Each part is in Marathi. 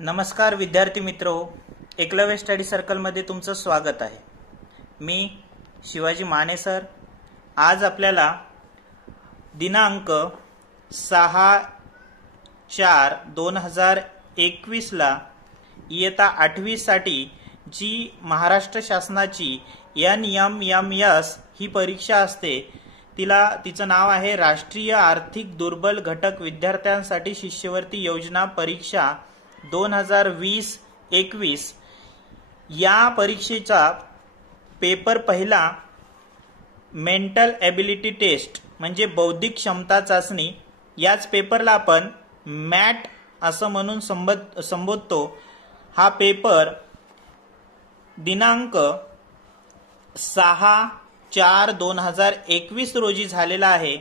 नमस्कार विद्यार्थी मित्रो, एकलव्य स्टडी सर्कलमध्ये तुमचं स्वागत आहे। मी शिवाजी माने सर। आज आपल्याला दिनांक 6/4/2021 ला इयत्ता 8वी साठी जी महाराष्ट्र शासनाची NMMS ही परीक्षा असते तिचं नाव आहे राष्ट्रीय आर्थिक दुर्बल घटक विद्यार्थ्यांसाठी शिष्यवृत्ती योजना परीक्षा 2020-21। या परीक्षेचा पेपर पहिला मेंटल एबिलिटी टेस्ट म्हणजे बौद्धिक क्षमता चाचणी, याच पेपरला आपण मॅट असं म्हणून संबोधतो। हा पेपर दिनांक 6/4/2021 रोजी झालेला आहे।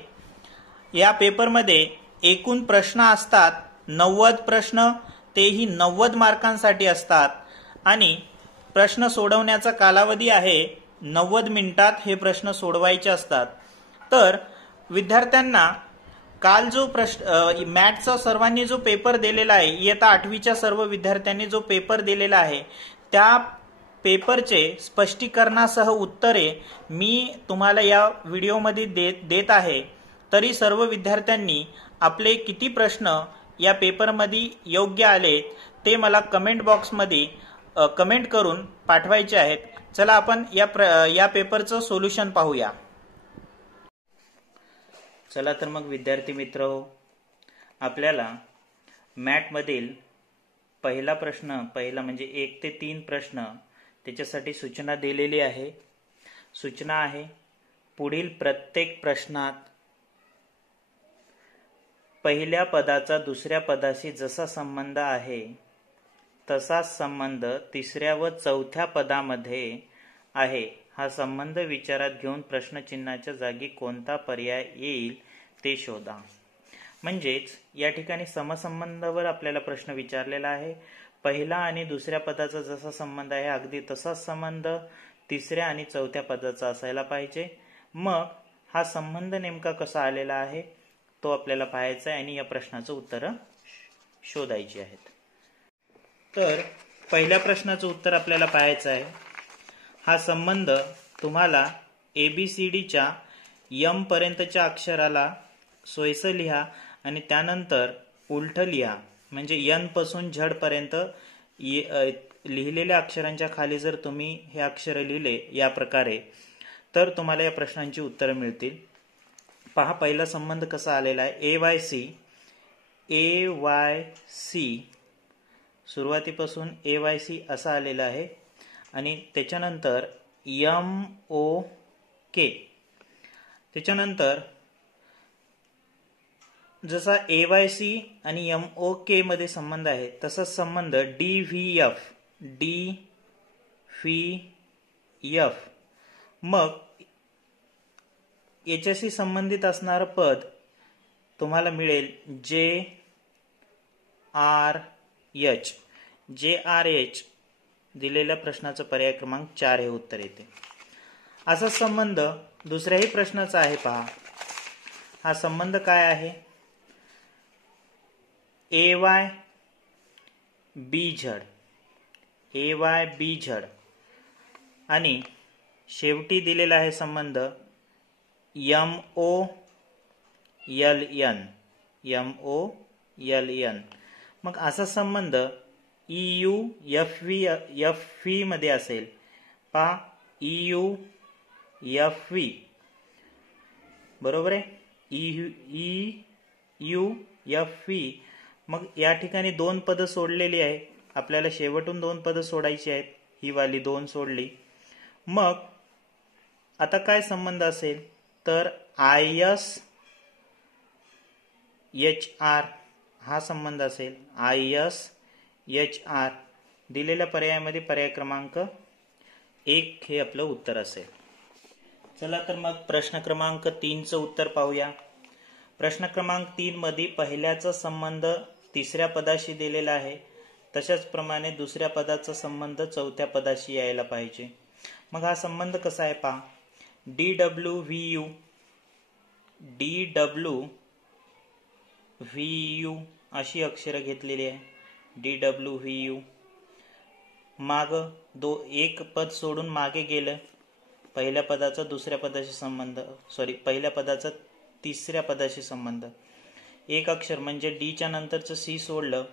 या पेपरमध्ये एकूण प्रश्न असतात 90 प्रश्न, तेही 90 मार्कांसाठी असतात आणि प्रश्न सोडवण्याचा कालावधी आहे 90 मिनिटात हे प्रश्न सोडवायचे असतात। तर विद्यार्थ्यांना काल जो मॅथचा सर्वांनी जो पेपर दिलेला आहे, इयत्ता 8वीच्या सर्व विद्यार्थ्यांनी जो पेपर दिलेला आहे त्या पेपरचे स्पष्टीकरणासह उत्तरे मी तुम्हाला या व्हिडिओमध्ये देत आहे। तरी सर्व विद्यार्थ्यांनी आपले किती प्रश्न या पेपरमध्ये योग्य आले ते मला कमेंट बॉक्समध्ये कमेंट करून पाठवायचे आहेत। चला आपण या पेपरचं सोल्युशन पाहूया। चला तर मग विद्यार्थी मित्र, आपल्याला मॅट मधील पहिला म्हणजे 1 ते 3 प्रश्न त्याच्यासाठी सूचना दिलेली आहे। सूचना आहे, पुढील प्रत्येक प्रश्नात पहिल्या पदाचा दुसऱ्या पदाशी जसा संबंध आहे तसाच संबंध तिसऱ्या व चौथ्या पदामध्ये आहे। हा संबंध विचारात घेऊन प्रश्नचिन्हाच्या जागी कोणता पर्याय येईल ते शोधा। म्हणजेच या ठिकाणी समसंबंधावर आपल्याला प्रश्न विचारलेला आहे। पहिला आणि दुसऱ्या पदाचा जसा संबंध आहे अगदी तसाच संबंध तिसऱ्या आणि चौथ्या पदाचा असायला पाहिजे। मग हा संबंध नेमका कसा आलेला आहे तो आपल्याला पाहायचा आहे आणि या प्रश्नाचं उत्तर शोधायची आहेत। तर पहिल्या प्रश्नाचं उत्तर आपल्याला पाहायचं आहे। हा संबंध तुम्हाला ABCDच्या M पर्यंतच्या अक्षराला सोयीचं लिहा आणि त्यानंतर उलट लिहा। म्हणजे N पासून Z पर्यंत लिहिलेल्या अक्षरांच्या खाली जर तुम्ही हे अक्षर लिहिले या प्रकारे तर तुम्हाला या प्रश्नांची उत्तरे मिळतील। पहा पहिला संबंध कसा आलेला आहे। AYC सुरुवातीपासून AYC असा आलेला आहे आणि त्याच्यानंतर MOK, त्याच्यानंतर जसा AYC आणि MOK मध्ये संबंध आहे तसाच संबंध DVF मग याच्याशी संबंधित असणारं पद तुम्हाला मिळेल JRH। दिलेल्या प्रश्नाचं पर्याय क्रमांक 4 हे उत्तर येते। असा संबंध दुसऱ्याही प्रश्नाचा आहे। पहा हा संबंध काय आहे। AYBZ आणि शेवटी दिलेला आहे संबंध MOLN। मग असा संबंध EUFV मध्ये असेल। पहा EUFV बरोबर आहे, EUFV। मग या ठिकाणी 2 पद सोडलेली आहे, आपल्याला शेवटून 2 पद सोडायची आहेत। ही वाली 2 सोडली। मग आता काय संबंध असेल तर ISHR हा संबंध असेल। ISHR दिलेल्या पर्यायामध्ये पर्याय क्रमांक 1 हे आपलं उत्तर असेल। चला तर मग प्रश्न क्रमांक 3चं उत्तर पाहूया। प्रश्न क्रमांक 3 मध्ये पहिल्याचा संबंध तिसऱ्या पदाशी दिलेला आहे, तशाच प्रमाणे दुसऱ्या पदाचा संबंध चौथ्या पदाशी यायला पाहिजे। मग हा संबंध कसा आहे पहा। DWVU अशी अक्षर घेतलेली आहे। DWVU. माग एक पद सोडून मागे गेलं, पहिल्या पदाचा दुसऱ्या पदाशी संबंध, पहिल्या पदाचा तिसऱ्या पदाशी संबंध. एक अक्षर म्हणजे डीच्या नंतरचं सी सोडलं,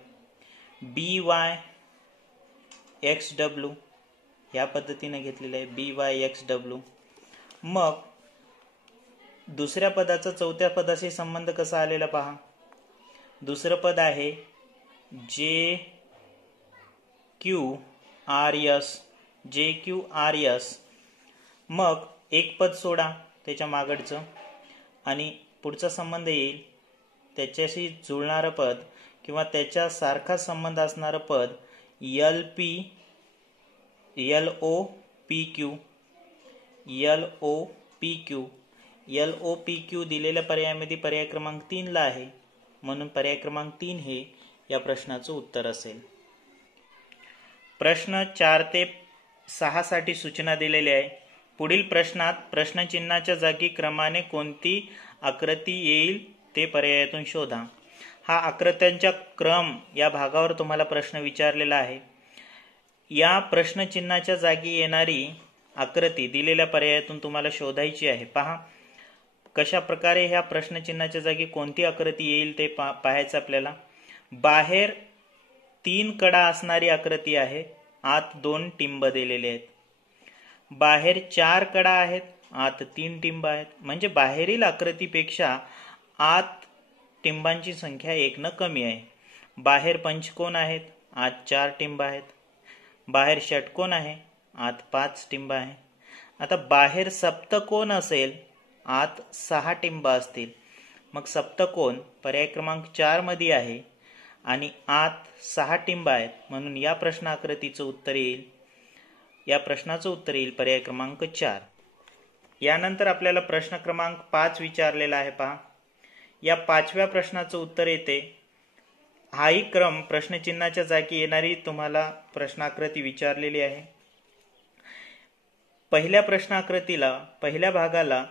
BYXW या पद्धतीने घेतलेलं आहे, BYXW. मग दुसऱ्या पदाचा चौथ्या पदाशी संबंध कसा आलेला पहा. दुसरं पद आहे JQRS. मग एक पद सोडा त्याच्या मागडचं आणि पुढचा संबंध येईल त्याच्याशी जुळणारं पद किंवा त्याच्या सारखा संबंध असणारं पद LOPQ दिलेल्या पर्यायामध्ये पर्याय क्रमांक 3 ला आहे, म्हणून पर्याय क्रमांक 3 हे या प्रश्नाचं उत्तर असेल. प्रश्न 4 ते 6 साठी सूचना दिलेली आहे. पुढील प्रश्नात प्रश्नचिन्हाच्या जागी क्रमाने कोणती आकृती येईल ते पर्यायातून शोधा. हा आकृत्यांचा क्रम या भागावर तुम्हाला प्रश्न विचारलेला आहे. या प्रश्नचिन्हाच्या जागी येणारी आकृती दिलेल्या पर्यायातून तुम्हाला शोधायची आहे. पहा कशा प्रकारे ह्या प्रश्नचिन्हाच्या जागी कोणती आकृती येईल ते पाहायचं आपल्याला. बाहेर 3 कडा असणारी आकृती आहे, आत 2 टिंब दिलेले आहेत. बाहेर 4 कडा आहेत, आत 3 टिंब आहेत. म्हणजे बाहेरील आकृतीपेक्षा आत टिंबांची संख्या 1 न कमी आहे. बाहेर पंचकोन आहेत, आत 4 टिंब आहेत. बाहेर षटकोन आहे, आत 5 टिंब आहे. आता बाहेर सप्तकोन असेल, आत 6 टिंब असतील. मग सप्तकोन पर्याय क्रमांक 4 मध्ये आहे आणि आत 6 टिंब आहेत, म्हणून या प्रश्न आकृतीचं उत्तर येईल, या प्रश्नाचं उत्तर येईल पर्याय क्रमांक 4. यानंतर आपल्याला प्रश्न क्रमांक 5 विचारलेला आहे. पहा या 5व्या प्रश्नाचं उत्तर येते. हाही क्रम प्रश्नचिन्हाच्या जागी येणारी तुम्हाला प्रश्नाकृती विचारलेली आहे. पहिल्या प्रश्नाकृतीला पहिल्या भागाला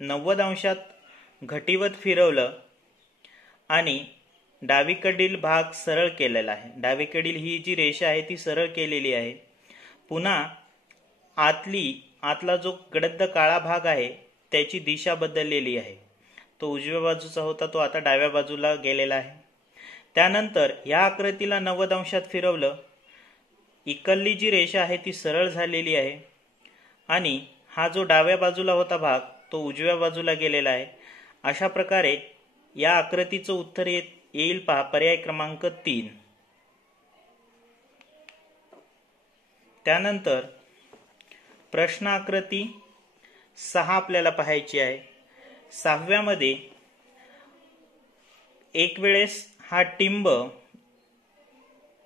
90 अंशात घटीवत फिरवलं आणि डावीकडील भाग सरळ केलेला आहे. डावीकडील ही जी रेषा आहे ती सरळ केलेली आहे. पुन्हा आतला जो गडद काळा भाग आहे त्याची दिशा बदललेली आहे. तो उजव्या बाजूचा होता, तो आता डाव्या बाजूला गेलेला आहे. त्यानंतर या आकृतीला 90 अंशात फिरवलं, इकडली जी रेषा आहे ती सरळ झालेली आहे आणि हा जो डाव्या बाजूला होता भाग तो उजव्या बाजूला गेलेला आहे. अशा प्रकारे या आकृतीचं उत्तर येईल पहा पर्याय क्रमांक 3. त्यानंतर प्रश्न आकृती 6 आपल्याला पाहायची आहे. 6व्यामध्ये एक वेळेस हा टिंब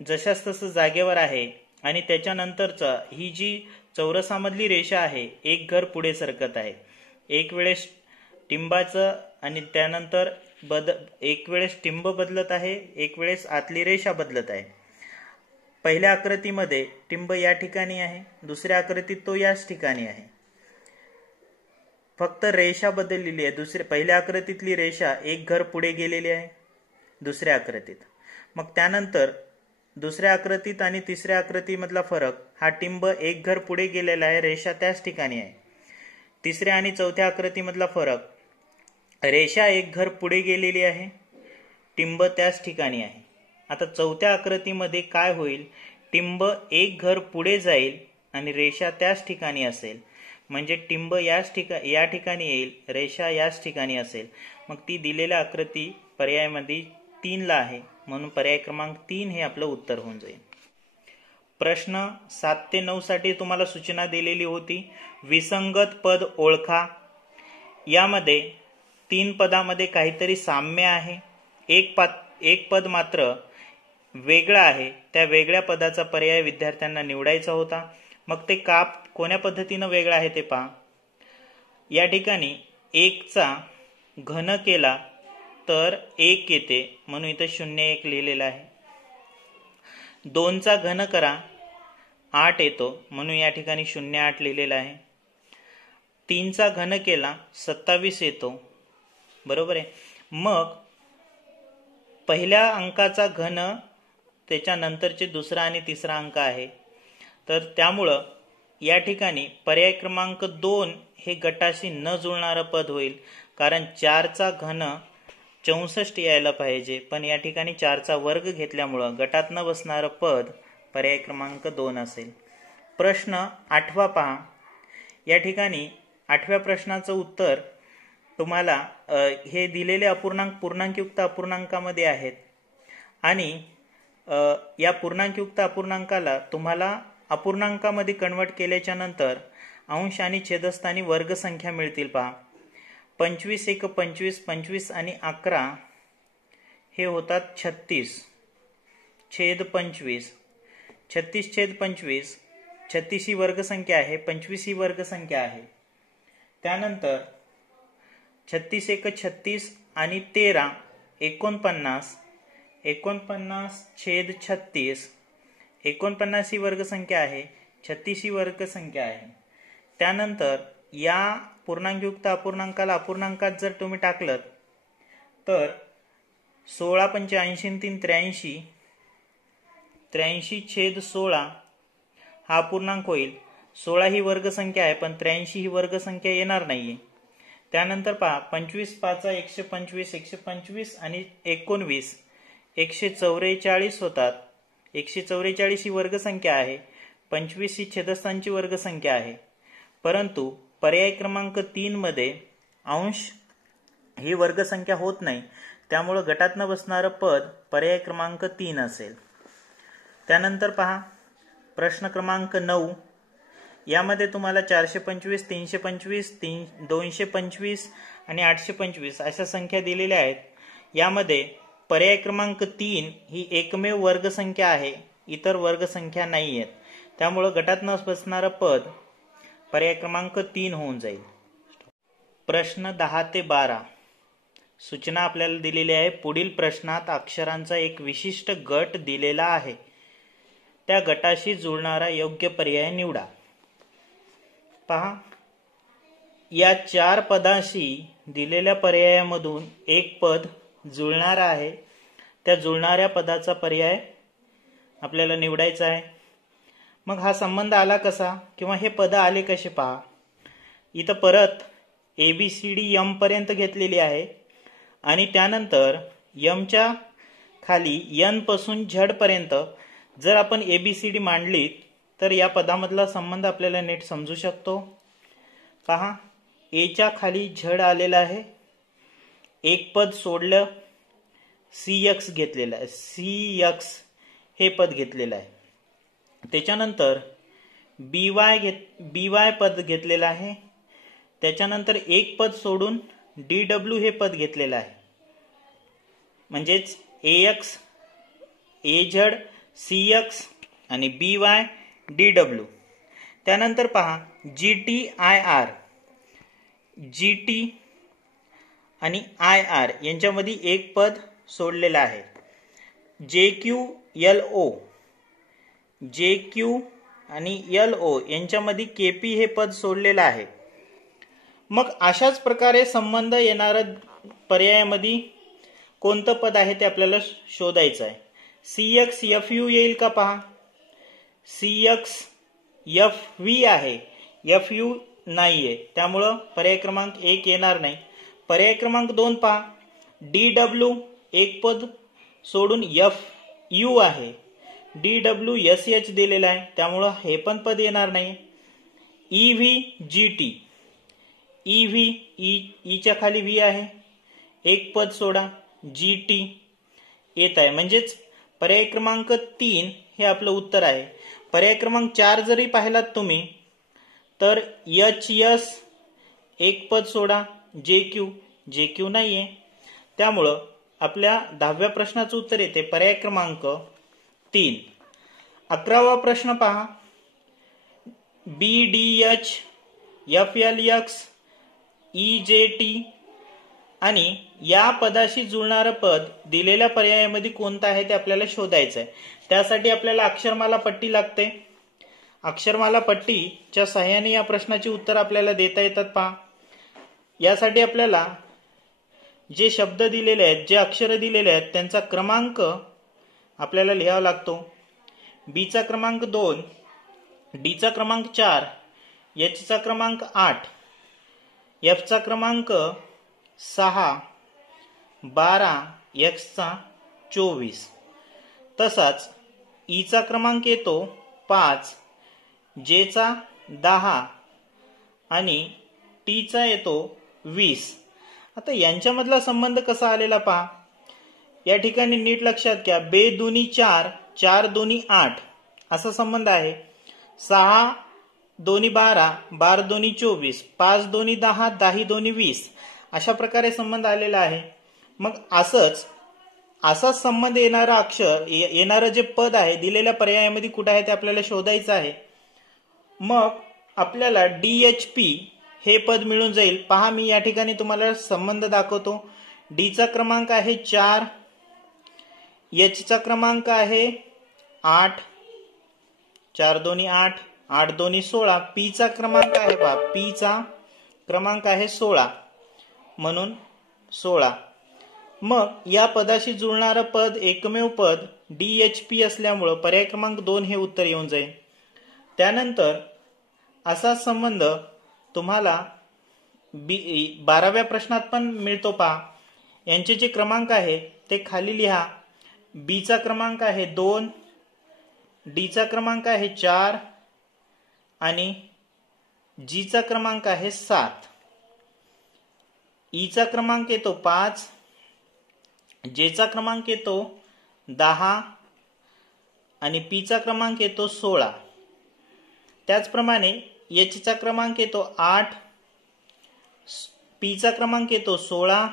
जशास तसं जागेवर आहे आणि त्याच्यानंतरचा ही जी चौरसामधली रेषा आहे एक घर पुढे सरकत आहे. एक वेळेस टिंबाचं आणि त्यानंतर एक वेळेस टिंब बदलत आहे, एक वेळेस आतली रेषा बदलत आहे. पहिल्या आकृतीमध्ये टिंब या ठिकाणी आहे, दुसऱ्या आकृतीत तो याच ठिकाणी आहे. फक्त रेषा बदललेली आहे. पहिल्या आकृतीतली रेषा एक घर पुढे गेलेली आहे दुसऱ्या आकृतीत. मग त्यानंतर दुसऱ्या आकृतीत आणि तिसऱ्या आकृतीमधला फरक, हा टिंब एक घर पुढे गेलेला आहे, रेषा त्याच ठिकाणी आहे. तिसऱ्या आणि चौथ्या आकृतीमधला फरक, रेषा एक घर पुढे गेलेली आहे, टिंब त्याच ठिकाणी आहे. आता चौथ्या आकृतीमध्ये काय होईल, टिंब एक घर पुढे जाईल आणि रेषा त्याच ठिकाणी असेल. म्हणजे टिंब या ठिकाणी येईल, रेषा याच ठिकाणी असेल. मग ती दिलेल्या आकृती पर्यायामध्ये 3 ला आहे, म्हणून पर्याय क्रमांक 3 हे आपलं उत्तर होऊन जाईल. प्रश्न 7 ते 9 साठी तुम्हाला सूचना दिलेली होती. विसंगत पद ओळखा. यामध्ये 3 पदामध्ये काहीतरी साम्य आहे, एक पद मात्र वेगळा आहे. त्या वेगळ्या पदाचा पर्याय विद्यार्थ्यांना निवडायचा होता. मग ते कोण्या पद्धतीनं वेगळा आहे ते पहा. या ठिकाणी 1चा घन केला तर 1 येते, म्हणून इथं 0 1 लिहिलेला आहे. 2चा घन करा 8 येतो, म्हणून या ठिकाणी 0 8 लिहिलेला आहे. 3चा घन केला 27 येतो, बरोबर आहे. मग पहिल्या अंकाचा घन त्याच्यानंतरचे दुसरा आणि तिसरा अंक आहे. तर त्यामुळं या ठिकाणी पर्याय क्रमांक 2 हे गटाशी न जुळणारं पद होईल, कारण 4चा घन 64 यायला पाहिजे, पण या ठिकाणी 4चा वर्ग घेतल्यामुळं गटात न बसणारं पद पर्याय क्रमांक 2 असेल. प्रश्न 8 पहा. या ठिकाणी 8व्या प्रश्नाचं उत्तर तुम्हाला हे दिलेले अपूर्णांक पूर्णांकयुक्त अपूर्णांकामध्ये आहेत आणि या पूर्णांकयुक्त अपूर्णांकाला तुम्हाला अपूर्णांकामध्ये कन्वर्ट केल्याच्या नंतर अंश आणि छेदस्थानी वर्गसंख्या मिळतील. पहा, 25 × 1 = 25, 25 आणि 11 हे होतात 36 छेद 25. 36 छेद 25, 36 ही वर्गसंख्या आहे, 25 ही वर्गसंख्या आहे. त्यानंतर 36 × 1 = 36 आणि 13 49, 49 छेद 36, 49 ही वर्गसंख्या आहे, 36 ही वर्गसंख्या आहे. त्यानंतर या पूर्णांकयुक्त अपूर्णांकाला अपूर्णांकात जर तुम्ही टाकलं तर 16 × 5 = 3 83, 83 छेद 16 हा अपूर्णांक होईल. 16 ही वर्गसंख्या आहे, पण 83 ही वर्गसंख्या येणार नाहीये. त्यानंतर पहा, 25 × 5 = 125, 125 आणि 19 144 होतात. 144 ही वर्गसंख्या आहे, 25 ही छेदस्थानची वर्गसंख्या आहे. परंतु पर्याय क्रमांक 3 मध्ये अंश ही वर्गसंख्या होत नाही, त्यामुळे गटात न बसणारं पद पर्याय क्रमांक 3 असेल. त्यानंतर पहा, प्रश्न क्रमांक 9. यामध्ये तुम्हाला 425, 325, 225 आणि 825 अशा संख्या दिलेल्या आहेत. यामध्ये पर्याय क्रमांक 3 ही एकमेव वर्गसंख्या आहे, इतर वर्गसंख्या नाही आहेत. त्यामुळे गटात न बसणारं पद पर्याय क्रमांक 3 होऊन जाईल. प्रश्न 10 ते 12. सूचना आपल्याला दिलेली आहे. पुढील प्रश्नात अक्षरांचा एक विशिष्ट गट दिलेला आहे, त्या गटाशी जुळणारा योग्य पर्याय निवडा. पहा, या 4 पदाशी दिलेल्या पर्यायामधून एक पद जुळणार आहे. त्या जुळणाऱ्या पदाचा पर्याय आपल्याला निवडायचा आहे. मग हा संबंध आला कसा किंवा हे पद आले कसे? पहा, इथं परत ABCD M पर्यंत घेतलेली आहे आणि त्यानंतर यमच्या खाली N पासून Z पर्यंत जर आपण ABCD मांडली तर या पदामधला संबंध आपल्याला नीट समजू शकतो. पहा, A च्या खाली Z आलेला आहे, एक पद सोडलं CX घेतलेलं आहे, CX हे पद घेतलेलं आहे. त्याच्यानंतर BY पद घेतलेलं आहे. त्याच्यानंतर एक पद सोडून DW हे पद घेतलेलं आहे. म्हणजेच AX, AZ, CX आणि BY, DW. त्यानंतर पहा, GT आणि IR यांच्यामध्ये एक पद सोडलेलं आहे. JQ आणि LO यांच्यामध्ये KP हे पद सोडलेलं आहे. मग अशाच प्रकारे संबंध येणाऱ्या पर्यायामध्ये कोणतं पद आहे ते आपल्याला शोधायचं आहे. CX FU येईल का? पहा, CX FV आहे, FU नाहीये, त्यामुळं पर्याय क्रमांक 1 येणार नाही. पर्याय क्रमांक 2 पहा, DW एक पद सोडून FU आहे, DW SH दिलेला आहे, त्यामुळं हे पण पद येणार नाही. EV E च्या खाली V आहे, एक पद सोडा, GT येत आहे. म्हणजेच पर्याय क्रमांक 3 हे आपलं उत्तर आहे. पर्याय क्रमांक 4 जरी पाहिलात तुम्ही तर HS एक पद सोडा, JQ नाहीये, त्यामुळं आपल्या 10व्या प्रश्नाचं उत्तर येते पर्याय क्रमांक 3. 11वा प्रश्न पहा, BDH, FLX, EJT आणि या पदाशी जुळणारं पद दिलेल्या पर्यायामध्ये कोणतं आहे ते आपल्याला शोधायचं आहे. त्यासाठी आपल्याला अक्षरमाला पट्टी लागते. अक्षरमाला पट्टीच्या सहाय्याने या प्रश्नाची उत्तर आपल्याला देता येतात. पहा, यासाठी आपल्याला जे शब्द दिलेले आहेत, जे अक्षर दिलेले आहेत त्यांचा क्रमांक आपल्याला लिहावा लागतो. बीचा क्रमांक 2, डीचा क्रमांक 4, एचचा क्रमांक 8, एफचा क्रमांक 6, 12, एक्सचा 24. तसाच ईचा क्रमांक येतो 5, जेचा 10 आणि टीचा येतो 20. आता यांच्यामधला संबंध कसा आलेला पहा. या ठिकाणी नीट लक्षात घ्या. बे दुनी 4, 4 दुनी 8 असा संबंध आहे. 6 दोन्ही 12, 12 दोन्ही 24, 5 दोन्ही 10, 10 दोन्ही 20 अशा प्रकारे संबंध आलेला आहे. मग असाच संबंध येणारा अक्षर येणारं जे पद आहे दिलेल्या पर्यायामध्ये कुठे आहे ते आपल्याला शोधायचं आहे. मग आपल्याला DHP हे पद मिळून जाईल. पहा मी या ठिकाणी तुम्हाला संबंध दाखवतो. डीचा क्रमांक आहे 4, एचचा क्रमांक आहे 8, 4 दोन्ही 8, 8 दोन्ही 16, पीचा क्रमांक आहे पहा, पीचा क्रमांक आहे 16 म्हणून 16. मग या पदाशी जुळणारं पद एकमेव पद DHP असल्यामुळं पर्याय क्रमांक 2 हे उत्तर येऊन जाईल. त्यानंतर असा संबंध तुम्हाला 12व्या प्रश्नात पण मिळतो पहा. यांचे जे क्रमांक आहे ते खाली लिहा. बीचा क्रमांक आहे 2, डीचा क्रमांक आहे 4 आणि जीचा क्रमांक आहे 7. ईचा क्रमांक येतो 5, जेचा क्रमांक येतो 10 आणि पीचा क्रमांक येतो 16. त्याचप्रमाणे एचचा क्रमांक येतो 8, पीचा क्रमांक येतो 16,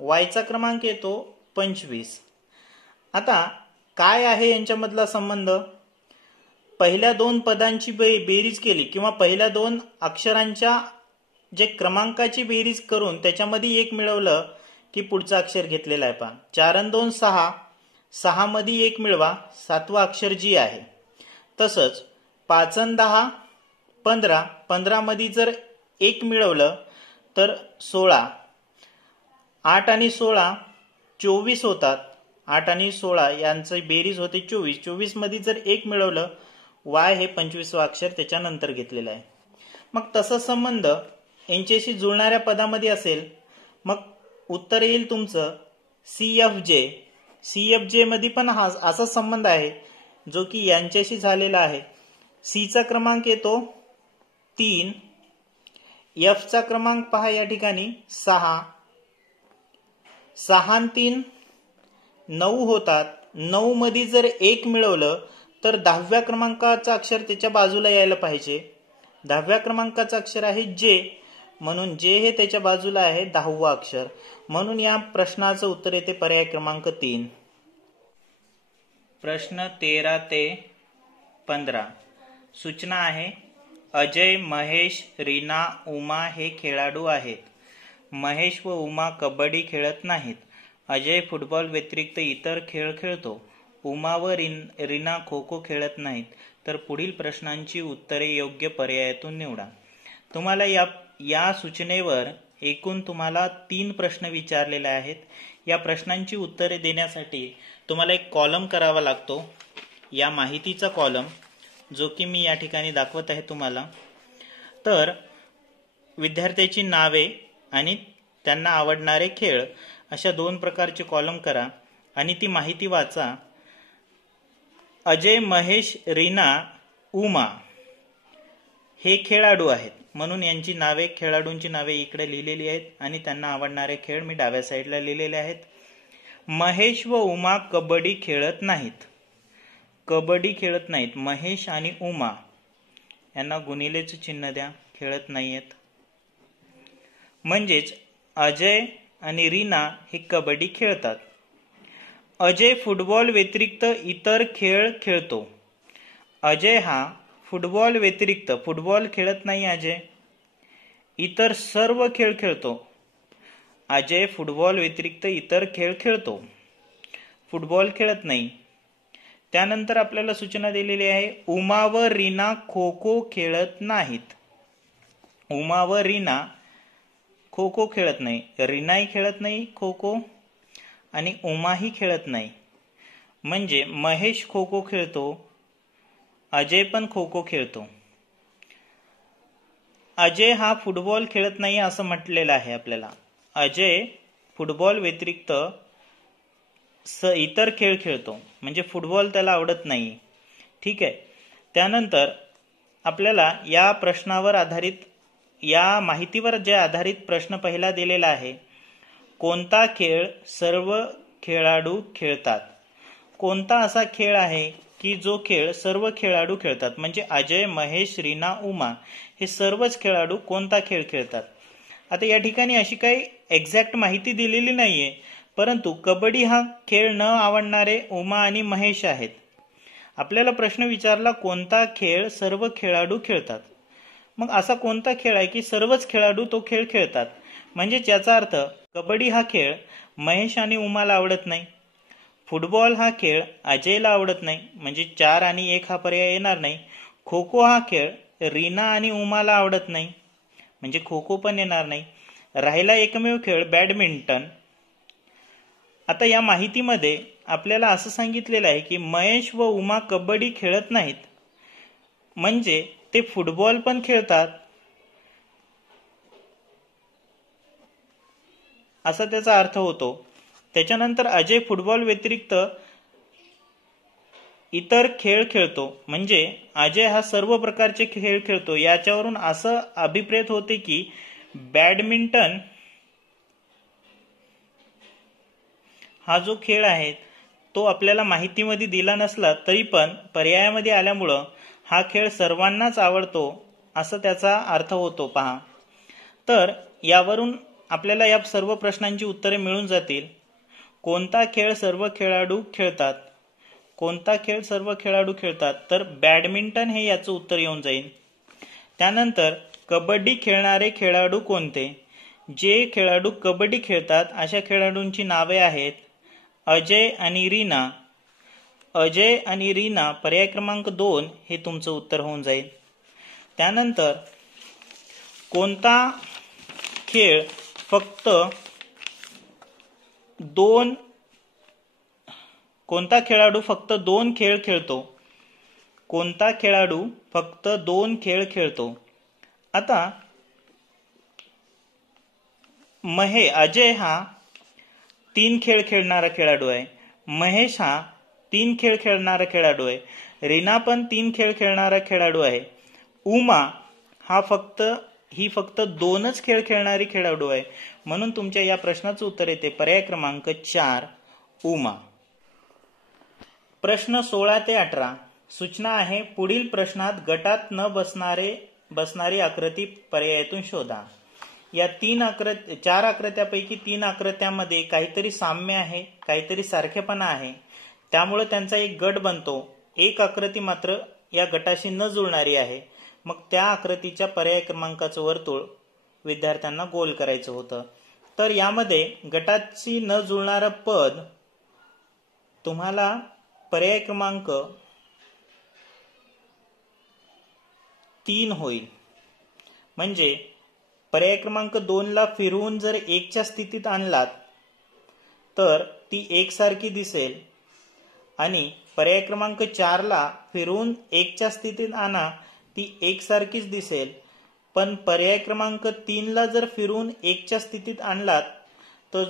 वायचा क्रमांक येतो 25. आता काय आहे यांच्यामधला संबंध. पहिल्या 2 पदांची बेरीज केली किंवा पहिल्या 2 अक्षरांच्या जे क्रमांकाची बेरीज करून त्याच्यामध्ये 1 मिळवलं की पुढचं अक्षर घेतलेलं आहे पहा. 4 आणि 2 6, 6 मध्ये 1 मिळवा, 7वं अक्षर जी आहे. तसंच 5 आणि 10 15, 15 मध्ये जर 1 मिळवलं तर 16, 8 आणि 16 24 होतात. 8 आणि 16 यांची बेरीज होते 24, 24 मध्ये जर 1 मिळवलं, वाय हे 25वं अक्षर त्याच्यानंतर घेतलेलं आहे. मग तसा संबंध यांच्याशी जुळणाऱ्या पदामध्ये असेल. मग उत्तर येईल तुमचं CFJ. CFJ मध्ये पण हा असा संबंध आहे जो की यांच्याशी झालेला आहे. सीचा क्रमांक येतो 3, एफचा क्रमांक पहा या ठिकाणी 6, 6 आणि 3 9 होतात. 9 मध्ये जर 1 मिळवलं तर 10व्या क्रमांकाचं अक्षर त्याच्या बाजूला यायला पाहिजे. 10व्या क्रमांकाचं अक्षर आहे जे, म्हणून जे हे त्याच्या बाजूला आहे 10वं अक्षर. म्हणून या प्रश्नाचं उत्तर येते पर्याय क्रमांक 3. प्रश्न 13 ते 15. सूचना आहे. अजय, महेश, रीना, उमा हे खेळाडू आहेत. महेश व उमा कबड्डी खेळत नाहीत. अजय फुटबॉल व्यतिरिक्त इतर खेळ खेळतो. उमा व रीना खो खो खेळत नाहीत. तर पुढील प्रश्नांची उत्तरे योग्य पर्यायातून निवडा. तुम्हाला या सूचनेवर एकूण तुम्हाला 3 प्रश्न विचारलेले आहेत. या प्रश्नांची उत्तरे देण्यासाठी तुम्हाला एक कॉलम करावा लागतो. या माहितीचा कॉलम जो की मी या ठिकाणी दाखवत आहे तुम्हाला. तर विद्यार्थ्याची नावे आणि त्यांना आवडणारे खेळ अशा 2 प्रकारचे कॉलम करा आणि ती माहिती वाचा. अजय, महेश, रीना, उमा हे खेळाडू आहेत म्हणून यांची नावे, खेळाडूंची नावे इकडे लिहिलेली आहेत आणि त्यांना आवडणारे खेळ मी डाव्या साईडला लिहिलेले आहेत. महेश व उमा कबड्डी खेळत नाहीत. कबड्डी खेळत नाहीत. महेश आणि उमा यांना गुणिलेचं चिन्ह द्या, खेळत नाहीयेत. म्हणजेच अजय आणि रीना हे कबड्डी खेळतात. अजय फुटबॉल व्यतिरिक्त इतर खेळ खेळतो. अजय हा फुटबॉल व्यतिरिक्त फुटबॉल खेळत नाही. अजय इतर सर्व खेळ खेळतो. अजय फुटबॉल व्यतिरिक्त इतर खेळ खेळतो, फुटबॉल खेळत नाही. त्यानंतर आपल्याला सूचना दिलेली आहे. उमा व रीना खो खो खेळत नाहीत. उमा व रीना खो खो खेळत नाही. रीनाही खेळत नाही खो खो आणि उमाही खेळत नाही. म्हणजे महेश खो खो खेळतो, अजय पण खो खो खेळतो. अजय हा फुटबॉल खेळत नाही असं म्हटलेलं आहे आपल्याला. अजय फुटबॉल व्यतिरिक्त इतर खेळ खेळतो, म्हणजे फुटबॉल त्याला आवडत नाही. ठीक आहे. त्यानंतर आपल्याला या प्रश्नावर आधारित, या माहितीवर जे आधारित प्रश्न पहिला दिलेला आहे, कोणता खेळ सर्व खेळाडू खेळतात. कोणता असा खेळ आहे की जो खेळ सर्व खेळाडू खेळतात, म्हणजे अजय, महेश, रीना, उमा हे सर्वच खेळाडू कोणता खेळ खेळतात. आता या ठिकाणी अशी काही एक्झॅक्ट माहिती दिलेली नाहीये, परंतु कबड्डी हा खेळ न आवडणारे उमा आणि महेश आहेत. आपल्याला प्रश्न विचारला कोणता खेळ सर्व खेळाडू खेळतात. मग असा कोणता खेळ आहे की सर्वच खेळाडू तो खेळ खेळतात, म्हणजे याचा अर्थ कबड्डी हा खेळ महेश आणि उमाला आवडत नाही. फुटबॉल हा खेळ अजयला आवडत नाही, म्हणजे 4 आणि 1 हा पर्याय येणार नाही. खो खो हा खेळ रीना आणि उमाला आवडत नाही, म्हणजे खो खो पण येणार नाही. राहिला एकमेव खेळ बॅडमिंटन. आता या माहितीमध्ये आपल्याला असं सांगितलेलं आहे की महेश व उमा कबड्डी खेळत नाहीत, म्हणजे ते फुटबॉल पण खेळतात असा त्याचा अर्थ होतो. त्याच्यानंतर अजय फुटबॉल व्यतिरिक्त इतर खेळ खेळतो, म्हणजे अजय हा सर्व प्रकारचे खेळ खेळतो. याच्यावरून असं अभिप्रेत होते की बॅडमिंटन हा जो खेळ आहे तो आपल्याला माहितीमध्ये दिला नसला तरी पण पर्यायामध्ये आल्यामुळं हा खेळ सर्वांनाच आवडतो असं त्याचा अर्थ होतो. पहा, तर यावरून आपल्याला या सर्व प्रश्नांची उत्तरे मिळून जातील. कोणता खेळ सर्व खेळाडू खेळतात, कोणता खेळ सर्व खेळाडू खेळतात, तर बॅडमिंटन हे याचं उत्तर येऊन जाईल. त्यानंतर कबड्डी खेळणारे खेळाडू कोणते. जे खेळाडू कबड्डी खेळतात अशा खेळाडूंची नावे आहेत अजय आणि रीना. अजय आणि रीना पर्याय क्रमांक 2 हे तुमचं उत्तर होऊन जाईल. त्यानंतर कोणता खेळ फक्त कोणता खेळाडू फक्त 2 खेळ खेळतो. कोणता खेळाडू फक्त 2 खेळ खेळतो. आता अजय हा 3 खेळ खेळणारा खेळाडू आहे. महेश हा 3 खेळ खेळणारा खेळाडू आहे. रीना पण 3 खेळ खेळणारा खेळाडू आहे. उमा हा फक्त 2च खेळ खेळणारी खेळाडू आहे. म्हणून तुमच्या या प्रश्नाचं उत्तर येते पर्याय क्रमांक 4 उमा. प्रश्न 16 ते 18 सूचना आहे. पुढील प्रश्नात गटात न बसणारी आकृती पर्यायातून शोधा. या 4 आकृत्यापैकी 3 आकृत्यामध्ये काहीतरी साम्य आहे, काहीतरी सारखेपणा आहे, त्यामुळे त्यांचा एक गट बनतो. एक आकृती मात्र या गटाशी न जुळणारी आहे. मग त्या आकृतीच्या पर्याय क्रमांकाचं वर्तुळ विद्यार्थ्यांना गोल करायचं होतं. तर यामध्ये गटाची न जुळणारं पद तुम्हाला पर्याय क्रमांक 3 होईल. म्हणजे पर्याय क्रमांक 2 ला फिरवून जर 1च्या स्थितीत आणलात तर ती 1 सारखी दिसेल, आणि पर्याय क्रमांक 4 ला फिरवून 1च्या स्थितीत आणा, ती 1 सारखीच दिसेल. पण पर्याय क्रमांक 3 ला जर फिरवून 1च्या स्थितीत आणलात तर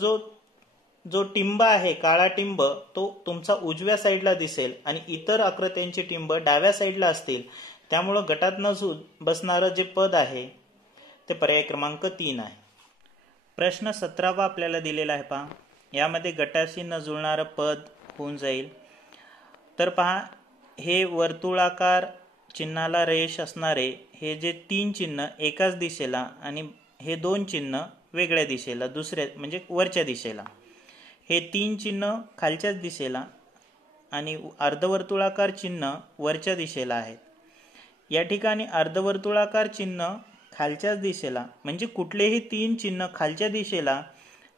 जो टिंब आहे, काळा टिंब, तो तुमचा उजव्या साईडला दिसेल आणि इतर आकृत्यांची टिंब डाव्या साईडला असतील. त्यामुळं गटात न बसणारं जे पद आहे ते पर्याय क्रमांक 3 आहे. प्रश्न 17 आपल्याला दिलेला आहे. पहा, यामध्ये गटाशी न जुळणारं पद होऊन जाईल. तर पहा, हे वर्तुळाकार चिन्हाला रेष असणारे हे जे 3 चिन्ह एकाच दिशेला आणि हे 2 चिन्ह वेगळ्या दिशेला, दुसऱ्या म्हणजे वरच्या दिशेला, हे 3 चिन्ह खालच्याच दिशेला आणि अर्धवर्तुळाकार चिन्ह वरच्या दिशेला आहेत. या ठिकाणी अर्धवर्तुळाकार चिन्ह खालच्याच दिशेला, म्हणजे कुठलेही 3 चिन्ह खालच्या दिशेला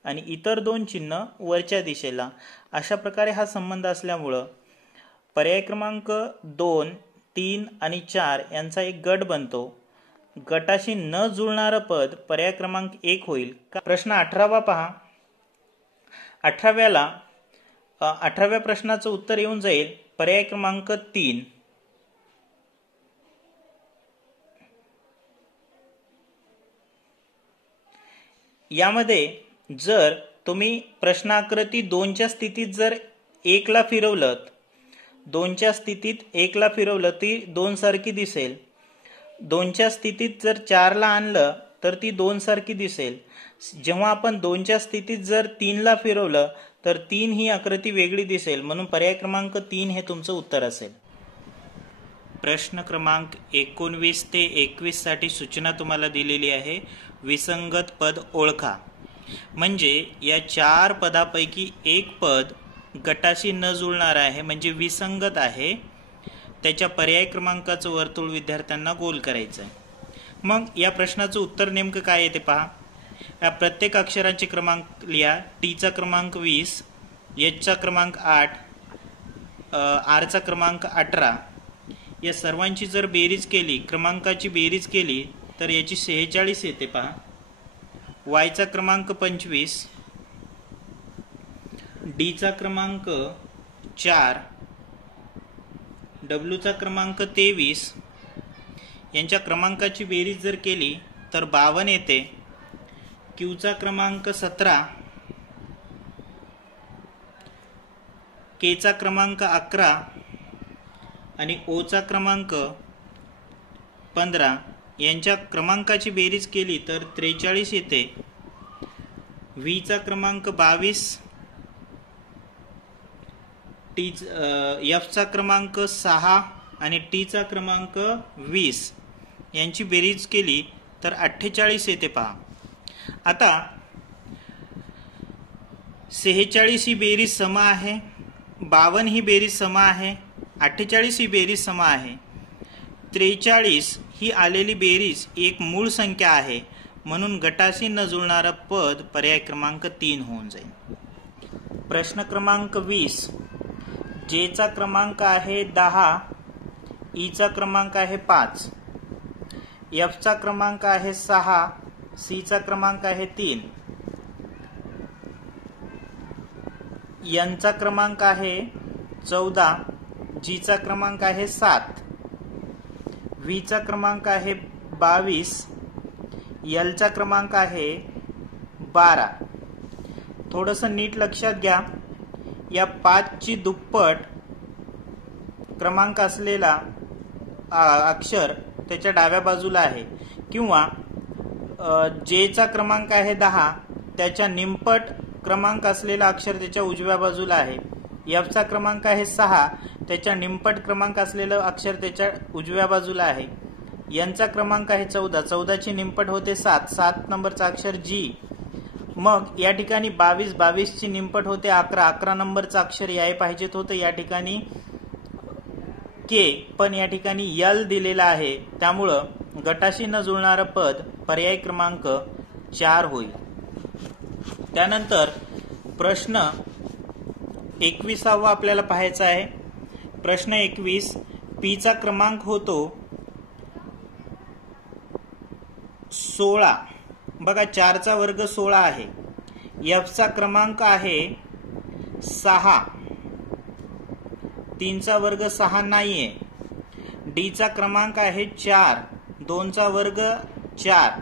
आणि इतर 2 चिन्ह वरच्या दिशेला, अशा प्रकारे हा संबंध असल्यामुळं पर्याय क्रमांक 2, 3 आणि 4 यांचा एक गट बनतो. गटाशी न जुळणारं पद पर्याय क्रमांक 1 होईल. प्रश्न 18 पहा. 18व्याला 18व्या प्रश्नाचं उत्तर येऊन जाईल पर्याय क्रमांक 3. यामध्ये जर तुम्ही प्रश्नाकृती 2च्या स्थितीत जर 1ला फिरवलं, 2च्या स्थितीत 1ला फिरवलं ती 2 सारखी दिसेल. 2च्या स्थितीत जर 4ला आणलं तर ती 2 सारखी दिसेल. जेव्हा आपण 2च्या स्थितीत जर 3ला फिरवलं तर 3 ही आकृती वेगळी दिसेल. म्हणून पर्याय क्रमांक 3 हे तुमचं उत्तर असेल. प्रश्न क्रमांक 19 ते 21 साठी सूचना तुम्हाला दिलेली आहे. विसंगत पद ओळखा. म्हणजे या 4 पदापैकी एक पद गटाशी न जुळणार आहे, म्हणजे विसंगत आहे. त्याच्या पर्याय क्रमांकाचं वर्तुळ विद्यार्थ्यांना गोल करायचं आहे. मग या प्रश्नाचं उत्तर नेमकं काय येते पहा. या प्रत्येक अक्षराचे क्रमांक लिहा. टीचा क्रमांक 20, एचचा क्रमांक 8, आरचा क्रमांक 18. या सर्वांची जर बेरीज केली, क्रमांकाची बेरीज केली तर याची 46 येते पहा. वायचा क्रमांक 25, डीचा क्रमांक 4, डब्ल्यूचा क्रमांक 23. यांच्या क्रमांकाची बेरीज जर केली तर 52 येते. क्यूचा क्रमांक 17, केचा क्रमांक 11 आणि ओचा क्रमांक 15. यांच्या क्रमांकाची बेरीज केली तर 43 येते. व्हीचा क्रमांक 22, एफचा क्रमांक 6 आणि टीचा क्रमांक 20. यांची बेरीज केली तर 48 येते पहा. आता 46 ही बेरीज सम आहे, 52 ही बेरीज सम आहे, 48 ही बेरीज सम आहे. 43 ही आलेली बेरीज एक मूळ संख्या आहे. म्हणून गटाशी न जुळणारं पद पर्याय क्रमांक 3 होऊन जाईल. प्रश्न क्रमांक 20. जेचा क्रमांक आहे 10, ईचा क्रमांक आहे 5, एफचा क्रमांक आहे 6, सीचा क्रमांक आहे 3, एनचा क्रमांक आहे 14, जीचा क्रमांक आहे 7, व्हीचा क्रमांक आहे 22, एलचा क्रमांक आहे 12. थोडंसं नीट लक्षात घ्या. या 5ची दुप्पट क्रमांक असलेला अक्षर त्याच्या डाव्या बाजूला आहे, किंवा जेचा क्रमांक आहे 10 त्याच्या निमपट क्रमांक असलेला अक्षर त्याच्या उजव्या बाजूला आहे. एफचा क्रमांक आहे 6 त्याच्या निमपट क्रमांक असलेलं अक्षर त्याच्या उजव्या बाजूला आहे. एनचा क्रमांक आहे 14, 14ची निमपट होते 7, 7 नंबरचा अक्षर जी. मग या ठिकाणी 22, 22ची निमपट होते 11, 11 नंबरचं अक्षर याय पाहिजेत होतं या ठिकाणी के, पण या ठिकाणी यल दिलेला आहे. त्यामुळं गटाशी न जुळणारं पद पर्याय क्रमांक 4 होईल. त्यानंतर प्रश्न 21वा आपल्याला पाहायचा आहे. प्रश्न 21. पीचा क्रमांक होतो 16. बघा 4चा वर्ग 16 आहे. एफचा क्रमांक आहे 6, 3चा वर्ग 6 नाहीये. डीचा क्रमांक आहे 4, 2चा वर्ग 4.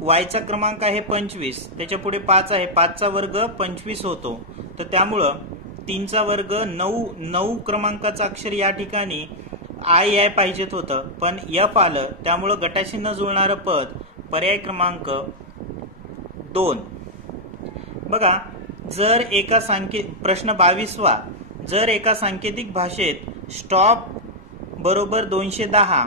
वायचा क्रमांक आहे 25, त्याच्या पुढे 5 आहे, 5चा वर्ग 25 होतो. तर त्यामुळं 3चा वर्ग 9, 9 क्रमांकाचं अक्षर या ठिकाणी आय याय पाहिजेत होतं, पण एफ आलं. त्यामुळं गटाशी न जुळणारं पद पर्याय क्रमांक 2. बघा जर एका प्रश्न 22वा. जर एका सांकेतिक भाषेत स्टॉप बरोबर 210,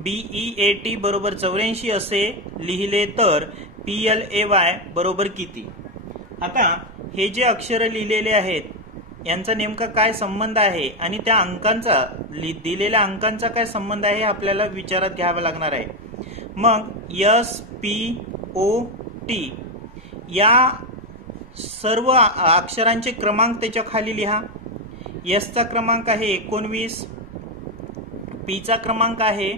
BEAT बरोबर 84 असे लिहिले तर PLAY बरोबर किती. आता हे जे अक्षर लिहिलेले आहेत यांचा नेमका काय संबंध आहे आणि त्या अंकांचा दिलेल्या अंकांचा काय संबंध आहे हे आपल्याला विचारात घ्यावा लागणार आहे. मग SPOT या सर्व अक्षरांचे क्रमांक त्याच्या खाली लिहा. एसचा क्रमांक आहे 19, पीचा क्रमांक आहे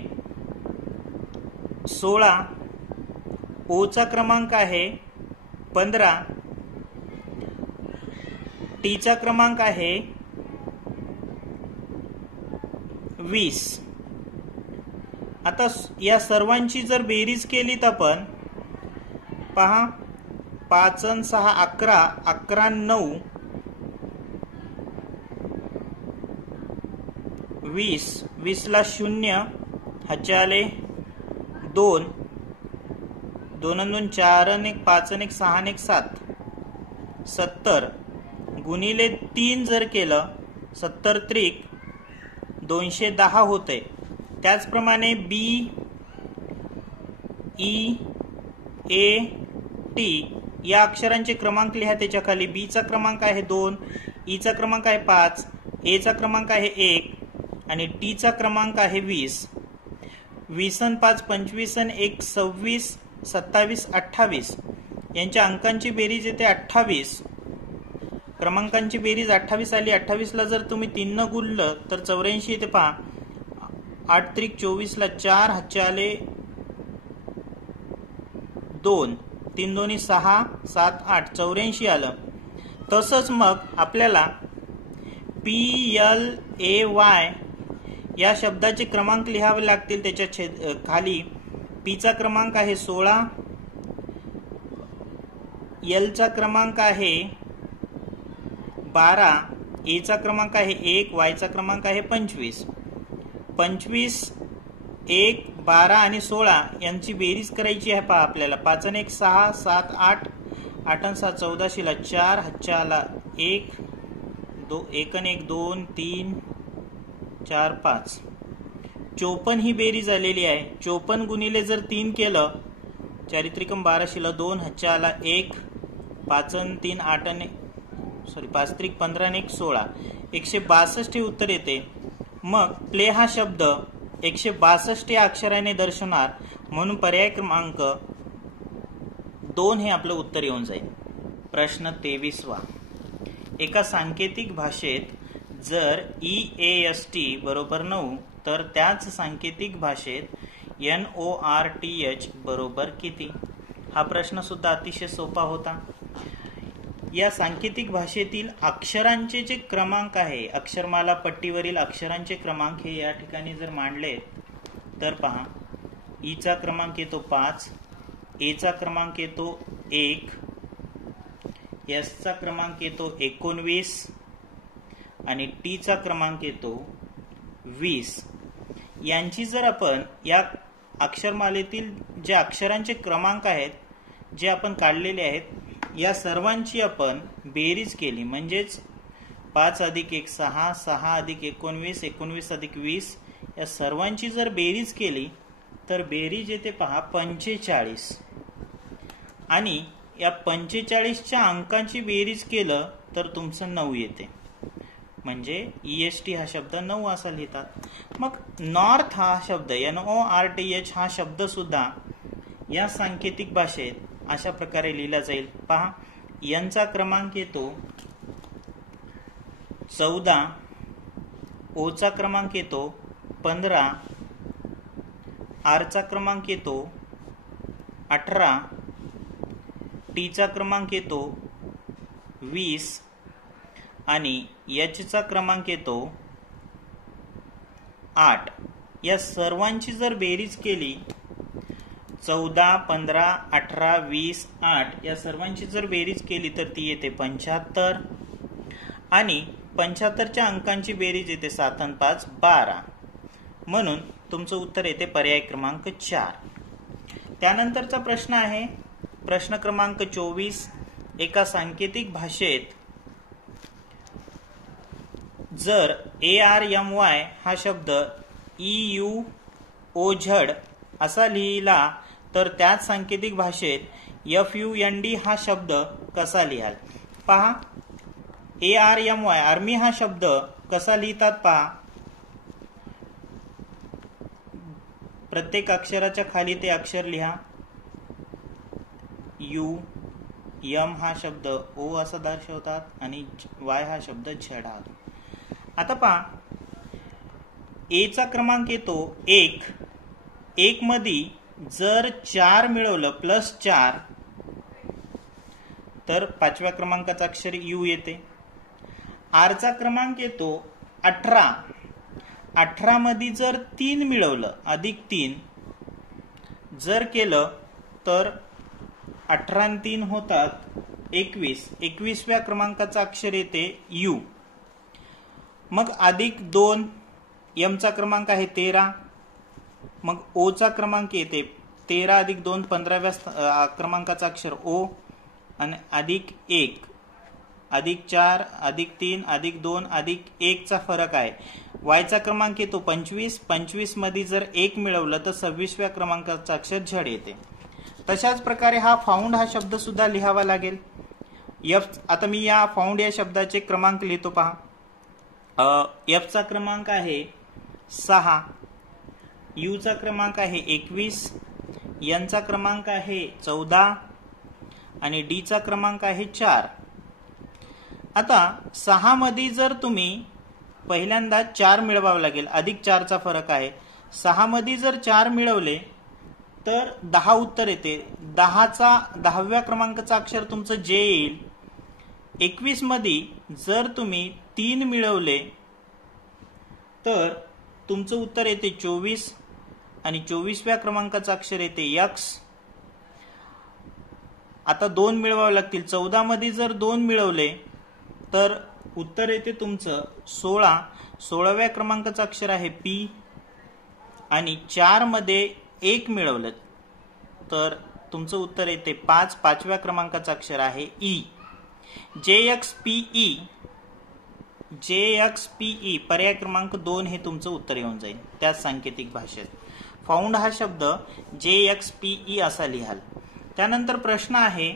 16, ओचा क्रमांक आहे 15, टीचा क्रमांक आहे 20। आता या सर्वांची जर बेरीज केली तर आपण पहा 5 आणि 6 11, 11 9 20, 20 ला 0 हातचे आले 2, 2 आणि 2 4 आणि 1 5 आणि 1 6 आणि 1 7, 70 गुणिले 3 जर केलं 70 त्रिक 210 होते। त्याचप्रमाणे बी ई ए टी या अक्षरांचे क्रमांक लिहा त्याच्या खाली। बी चा क्रमांक आहे 2, ई चा क्रमांक आहे 5, ए चा क्रमांक आहे 1 आणि टी चा क्रमांक आहे 20। 20 आणि 5 25 आणि 1 26, 27 28 यांच्या अंकांची बेरीज येते 28। क्रमांकांची बेरीज 28 आली। 28 ला जर तुम्ही 3 न गुणलं तर 84 येते। पहा 8 त्रिक 24 ला 4 हातचे आले 2, 3 दोन्ही 6 7 8 84 आलं। तसंच मग आपल्याला PLAY या शब्दाचे क्रमांक लिहावे लागतील। त्याच्या खाली पी चा क्रमांक आहे 16, एल चा क्रमांक आहे 12, ए चा क्रमांक आहे 1, वाय चा क्रमांक आहे 25। 25 1 12 आणि 16 यांची बेरीज करायची आहे। पहा आपल्याला 5 आणि 1 6 7 8, 8 आणि 6 14 ला 4 हातच्या आला 1 1 आणि 1 2 3 4 5, 54 ही बेरीज आलेली आहे। 54 गुणिले जर 3 केलं 4 त्रिकम 12 ला 2 हातच्या आला 1, 5 आणि 3 8 आणि 5 त्रिक 15 आणि 1 16, 162 हे उत्तर येते। मग प्ले हा शब्द 162 या अक्षराने दर्शवणार म्हणून पर्याय क्रमांक 2 हे आपलं उत्तर येऊन जाईल। प्रश्न 23वा, एका सांकेतिक भाषेत जर EAST बरोबर 9 तर त्याच सांकेतिक भाषेत NORTH बरोबर किती? हा प्रश्न सुद्धा अतिशय सोपा होता। या सांकेतिक भाषेतील अक्षरांचे जे क्रमांक आहे, अक्षरमाला पट्टीवरील अक्षरांचे क्रमांक हे या ठिकाणी जर मांडले तर पहा ई चा क्रमांक येतो 5, ए चा क्रमांक येतो 1, एस चा क्रमांक येतो 19 आणि टी चा क्रमांक येतो 20। यांची जर आपण या अक्षरमालेतील जे अक्षरांचे क्रमांक आहेत जे आपण काढलेले आहेत या सर्वांची आपण बेरीज केली म्हणजेच 5 अधिक 1 6, 6 अधिक 19, 19 अधिक 20 या सर्वांची जर बेरीज केली तर बेरीज येते पहा 45 आणि या 45च्या अंकांची बेरीज केलं तर तुमचं 9 येते। म्हणजे EST हा शब्द 9 असा लिहितात। मग नॉर्थ हा शब्द NORTH हा शब्द सुद्धा या सांकेतिक भाषेत अशा प्रकारे लिहिला जाईल। पहा यांचा क्रमांक येतो 14, ओ चा क्रमांक येतो 15, आर चा क्रमांक येतो 18, टी चा क्रमांक येतो 20 आणि एच चा क्रमांक येतो 8। या सर्वांची जर बेरीज केली 14, 15, 18, 20, 8 या सर्वांची जर बेरीज केली तर ती येते 75 आणि 75च्या अंकांची बेरीज येते 7 आणि 5 12। म्हणून तुमचं उत्तर येते पर्याय क्रमांक 4। त्यानंतरचा प्रश्न आहे प्रश्न क्रमांक 24, एका सांकेतिक भाषेत जर ARMY हा शब्द EUOZ असा लिहिला तर त्याच सांकेतिक भाषेत FUND हा शब्द कसा लिहाल? पहा ARMY आर्मी हा शब्द कसा लिहितात पहा। प्रत्येक अक्षराच्या खाली ते अक्षर लिहा। U, M हा शब्द O असा दर्शवतात आणि Y हा शब्द Z हा। आता पहा ए चा क्रमांक येतो 1, 1 मध्ये जर 4 मिळवलं +4 तर 5व्या क्रमांकाचा अक्षर U येते। आरचा क्रमांक येतो 18. 18 मध्ये जर 3 मिळवलं अधिक 3 जर केलं तर 18 आणि 3 होतात 21. 21व्या क्रमांकाचा अक्षर येते यू. मग अधिक 2 यमचा क्रमांक आहे 13. मग ओचा क्रमांक येते 13 अधिक 2 15व्या क्रमांकाचा अक्षर ओ आणि अधिक 1 अधिक 4 अधिक 3 अधिक 2 अधिक 1 चा फरक आहे. वायचा क्रमांक येतो 25. 25 मध्ये जर 1 मिळवलं तर 26व्या क्रमांकाचा अक्षर झड येते. तशाच प्रकारे हा फाउंड हा शब्द सुद्धा लिहावा लागेल. आता मी या फाउंड या शब्दाचे क्रमांक लिहितो पहा. एफचा क्रमांक आहे 6, यूचा क्रमांक आहे 21, एनचा क्रमांक आहे 14 आणि डीचा क्रमांक आहे 4. आता 6 मध्ये जर तुम्ही पहिल्यांदा 4 मिळवावं लागेल, अधिक 4चा फरक आहे. 6 मध्ये जर 4 मिळवले तर 10 उत्तर येते. 10व्या क्रमांकाचा अक्षर तुमचं जे येईल. 21 मध्ये जर तुम्ही 3 मिळवले तर तुमचं उत्तर येते 24 आणि 24व्या क्रमांकाचा अक्षर येते यक्स. आता 2 मिळवावे लागतील. 14 मध्ये जर 2 मिळवले तर उत्तर येते तुमचं 16. 16व्या क्रमांकाचं अक्षर आहे पी आणि 4 मध्ये 1 मिळवलं तर तुमचं उत्तर येते 5. 5व्या क्रमांकाचं अक्षर आहे ई. JXPE पर्याय क्रमांक 2 हे तुमचं उत्तर येऊन जाईल त्याच सांकेतिक भाषेत. फाउंड हा शब्द JXPE असा लिहाल. त्यानंतर प्रश्न आहे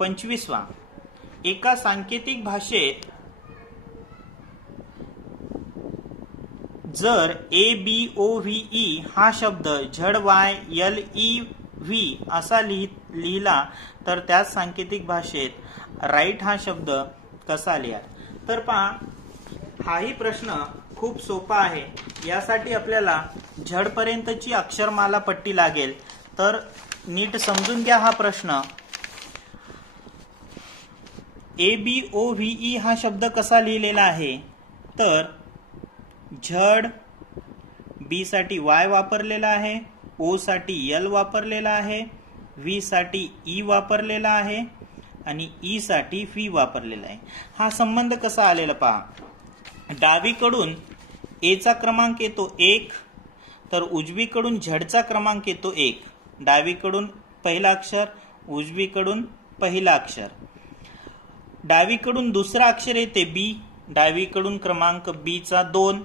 25वा. एका सांकेतिक भाषेत जर ABOVE हा शब्द ZYLEV असा लिहिला तर त्याच सांकेतिक भाषेत राईट हा शब्द कसा लिहाल. तर पहा हाही प्रश्न खूप सोपा आहे. यासाठी आपल्याला झडपर्यंतची अक्षरमाला पट्टी लागेल. तर नीट समजून घ्या हा प्रश्न. ABOVE हा शब्द कसा लिहिलेला आहे तर झड बी साठी वाय वापरलेला आहे, ओ साठी एल वापरलेला आहे, व्ही साठी ई वापरलेला आहे आणि ई साठी व्ही वापरलेला आहे. हा संबंध कसा आलेला पहा. डावीकडून ए चा क्रमांक येतो 1 तर उजवीकडून झडचा क्रमांक येतो 1. डावीकडून पहिला अक्षर उजवीकडून पहिला अक्षर. डावीकडून दुसरा अक्षर येते बी. डावीकडून क्रमांक बी चा 2.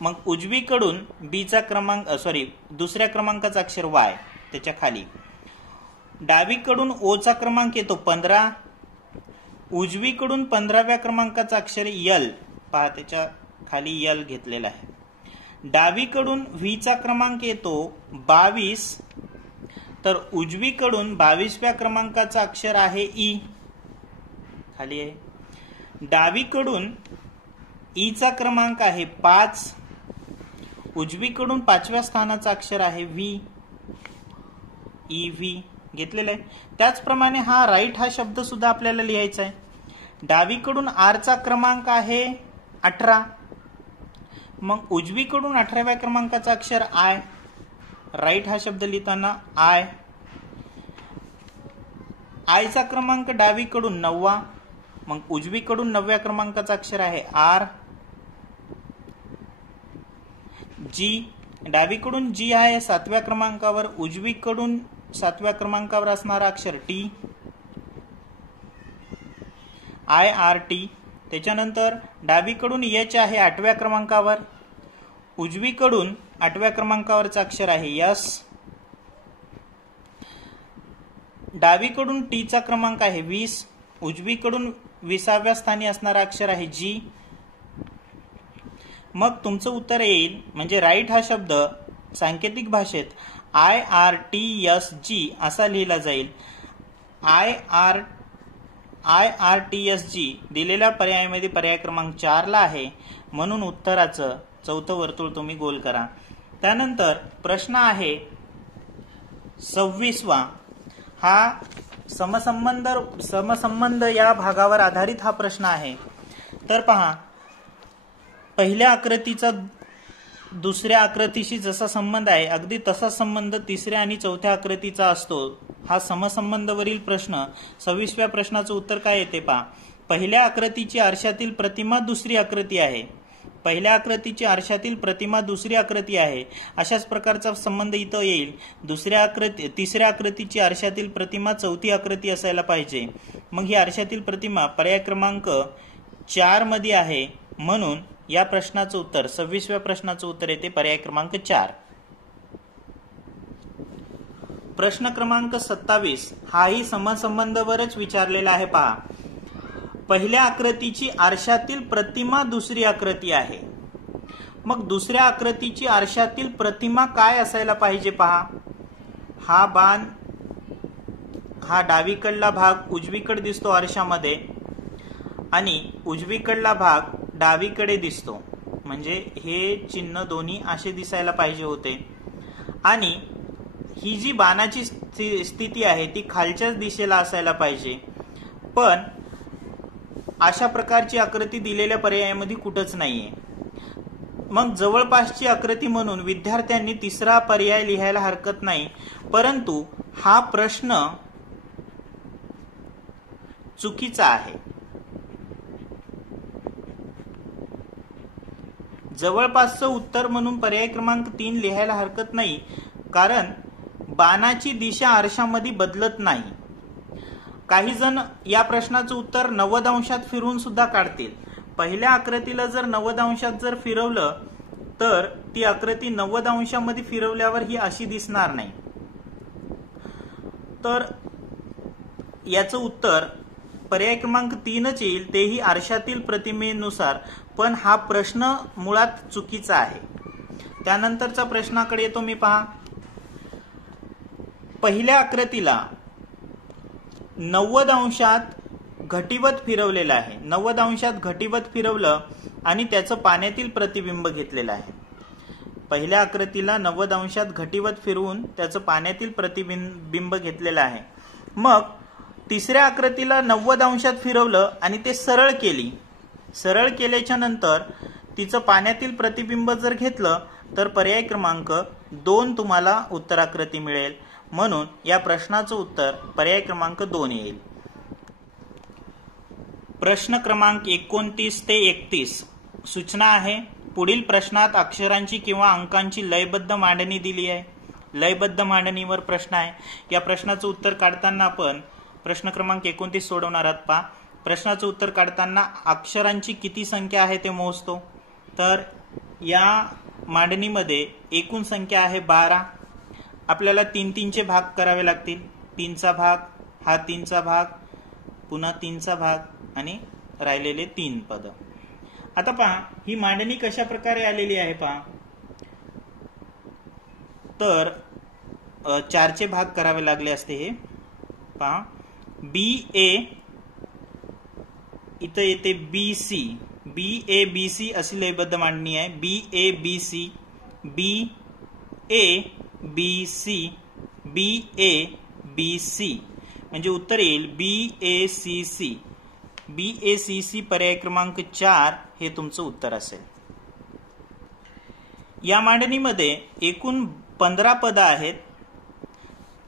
मग उजवीकडून बी चा क्रमांक दुसऱ्या क्रमांकाचा अक्षर वाय त्याच्या खाली. डावीकडून ओ चा क्रमांक येतो 15. उजवीकडून 15व्या क्रमांकाचा अक्षर यल पहा त्याच्या खाली यल घेतलेला आहे. डावीकडून व्ही चा क्रमांक येतो 22 तर उजवीकडून 22व्या क्रमांकाचा अक्षर आहे ई खाली आहे. डावीकडून ई चा क्रमांक आहे 5. उजवीकडून 5व्या स्थानाचा अक्षर आहे व्ही ई व्ही घेतलेला आहे. त्याचप्रमाणे हा राईट हा शब्द सुद्धा आपल्याला लिहायचा आहे. डावीकडून आर चा क्रमांक आहे 18. मग उजवीकडून 18व्या क्रमांकाचा अक्षर आय. राईट हा शब्द लिहिताना आय चा क्रमांक डावीकडून 9. मग उजवीकडून 9व्या क्रमांकाचा अक्षर आहे आर. जी डावीकडून जी आहे 7व्या क्रमांकावर, उजवीकडून 7व्या क्रमांकावर असणारा अक्षर टी IRT. त्याच्यानंतर डावीकडून एच आहे 8व्या क्रमांकावर, उजवीकडून 8व्या क्रमांकावरचा अक्षर आहे यस. डावीकडून टी चा क्रमांक आहे 20. उजवीकडून 20व्या स्थानी असणारा अक्षर आहे जी. मग तुमचं उत्तर येईल म्हणजे राईट हा शब्द सांकेतिक भाषेत IRTSG असा लिहिला जाईल. IRTSG दिलेल्या पर्यायामध्ये पर्याय क्रमांक 4 ला आहे म्हणून उत्तराचं चौथं वर्तुळ तुम्ही गोल करा. त्यानंतर प्रश्न आहे 26वा. हा समसंबंध या भागावर आधारित हा प्रश्न आहे. तर पहा, पहिल्या आकृतीचा दुसऱ्या आकृतीशी जसा संबंध आहे अगदी तसा संबंध तिसऱ्या आणि चौथ्या आकृतीचा असतो. हा समसंबंधवरील प्रश्न 26व्या प्रश्नाचं उत्तर काय येते पहा. पहिल्या आकृतीची आरशातील प्रतिमा दुसरी आकृती आहे. पहिल्या आकृतीची आरशातील प्रतिमा दुसरी आकृती आहे. अशाच प्रकारचा संबंध इथं येईल. तिसऱ्या आकृतीची आरशातील प्रतिमा चौथी आकृती असायला पाहिजे. मग ही आरशातील प्रतिमा पर्याय क्रमांक 4 मध्ये आहे. म्हणून या प्रश्नाचं उत्तर 26व्या प्रश्नाचं उत्तर येते पर्याय क्रमांक 4. प्रश्न क्रमांक 27 हाही समसंबंधावरच विचारलेला आहे. पहा, पहिल्या आकृतीची आरशातील प्रतिमा दुसरी आकृती आहे. मग दुसऱ्या आकृतीची आरशातील प्रतिमा काय असायला पाहिजे पहा. हा बाण, हा डावीकडला भाग उजवीकडे दिसतो आरशामध्ये आणि उजवीकडला भाग डावीकडे दिसतो. म्हणजे हे चिन्ह दोन्ही असे दिसायला पाहिजे होते. आणि ही जी बाणाची स्थिती आहे ती खालच्याच दिशेला असायला पाहिजे. पण अशा प्रकारची आकृती दिलेल्या पर्यायामध्ये कुठंच नाहीये. मग जवळपासची आकृती म्हणून विद्यार्थ्यांनी तिसरा पर्याय लिहायला हरकत नाही. परंतु हा प्रश्न चुकीचा आहे. जवळपासचं उत्तर म्हणून पर्याय क्रमांक 3 लिहायला हरकत नाही, कारण बाणाची दिशा आरशामध्ये बदलत नाही. काही जण या प्रश्नाचं उत्तर 90 अंशात फिरवून सुद्धा काढतील. पहिल्या आकृतीला जर 90 अंशात जर फिरवलं तर ती आकृती 90 अंशामध्ये फिरवल्यावर ही अशी दिसणार नाही. तर याचं उत्तर पर्याय क्रमांक 3च येईल, तेही आरशातील प्रतिमेनुसार. पण हा प्रश्न मुळात चुकीचा आहे. त्यानंतरचा प्रश्नाकडे येतो मी. पहा, पहिल्या आकृतीला 90 अंशात घटीवत फिरवलेलं आहे. 90 अंशात घटीवत फिरवलं आणि त्याचं पाण्यातील प्रतिबिंब घेतलेलं आहे. पहिल्या आकृतीला 90 अंशात घटीवत फिरवून त्याचं पाण्यातील प्रतिबिंब घेतलेलं आहे. मग तिसऱ्या आकृतीला 90 अंशात फिरवलं आणि ते सरळ केली. सरळ केल्याच्या नंतर तिचं पाण्यातील प्रतिबिंब जर घेतलं तर पर्याय क्रमांक 2 तुम्हाला उत्तराकृती मिळेल. म्हणून या प्रश्नाचं उत्तर पर्याय क्रमांक 2 येईल. प्रश्न क्रमांक 29 ते 31 सूचना आहे. पुढील प्रश्नात अक्षरांची किंवा अंकांची लयबद्ध मांडणी दिली आहे. लयबद्ध मांडणीवर प्रश्न आहे. या प्रश्नाचं उत्तर काढताना आपण प्रश्न क्रमांक 29 सोडवणार आहात. पहा, प्रश्नाचं उत्तर काढताना अक्षरांची किती संख्या आहे ते मोजतो. तर या मांडणीमध्ये एकूण संख्या आहे 12. आपल्याला 3-3चे भाग करावे लागतील. 3चा भाग, हा 3चा भाग, पुन्हा 3चा भाग आणि राहिलेले 3 पद. आता पहा, ही मांडणी कशा प्रकारे आलेली आहे पहा. तर 4चे भाग करावे लागले असते. हे पहा, BA इथं येते BC, BABC अशी लयबद्ध मांडणी आहे. BABC, BABC, BABC म्हणजे उत्तर येईल BACC. BACC पर्याय क्रमांक 4 हे तुमचं उत्तर असेल. या मांडणीमध्ये एकूण 15 पद आहेत.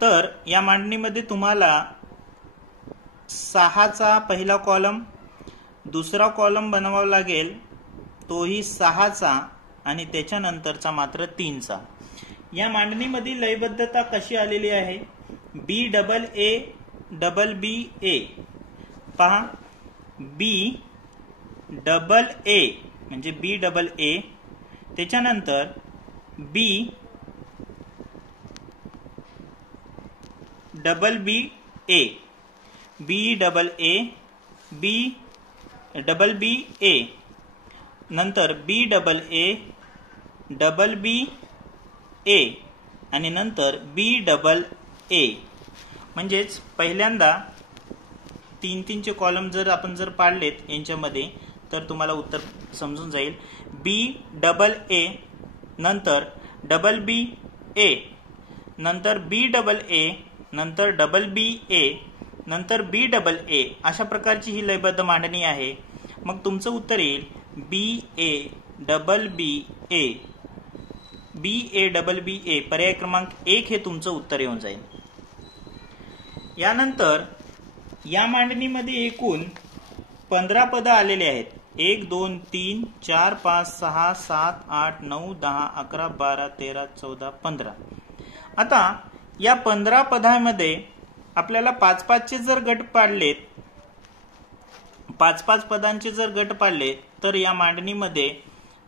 तर या मांडणीमध्ये तुम्हाला 6चा पहिला कॉलम, दुसरा कॉलम बनवावा लागेल, तोही 6चा आणि त्याच्यानंतरचा मात्र 3चा. या मांडणीमध्ये लयबद्धता कशी आलेली आहे. BAABA पहा, BAA म्हणजे BAA, त्याच्यानंतर BBBA, BBBA, नंतर BAABBA आणि नंतर BAA. म्हणजेच पहिल्यांदा 3-3चे कॉलम जर आपण पाडलेत यांच्यामध्ये तर तुम्हाला उत्तर समजून जाईल. BAA, नंतर BBA, नंतर BAA, नंतर BBA, नंतर BAA अशा प्रकारची ही लयबद्ध मांडणी आहे. मग तुमचं उत्तर येईल BA BA पर्याय क्रमांक 1 हे तुमचं उत्तर येऊन जाईल. यानंतर या मांडणीमध्ये एकूण 15 पदं आलेले आहेत. 1 2 3 4 5 6 7 8 9 10 11 12 13 14 15. आता या 15 पदांमध्ये आपल्याला 5-5 चे जर गट पाडलेत, 5-5 पदांचे जर गट पाडले तर या मांडणीमध्ये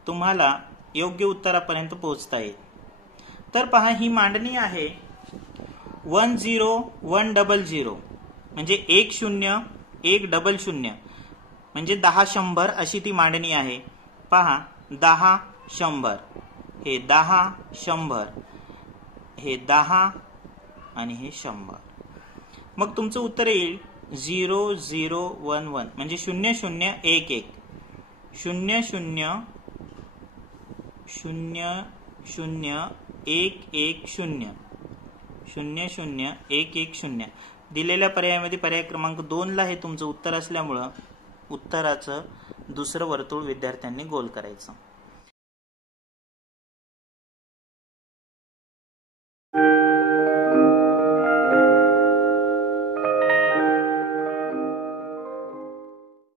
तुम्हाला योग्य उत्तरापर्यंत पोहोचता येईल. तर पहा, ही मांडणी आहे 10100 म्हणजे 10100 म्हणजे 10-100 अशी ती मांडणी आहे. पहा, 10-100 हे 10-100 हे 10 आणि हे 100. मग तुमचं उत्तर येईल 0011 म्हणजे 0011 001110. दिलेल्या पर्यायामध्ये पर्याय क्रमांक 2 ला हे तुमचं उत्तर असल्यामुळं उत्तराचं दुसरं वर्तुळ विद्यार्थ्यांनी गोल करायचं.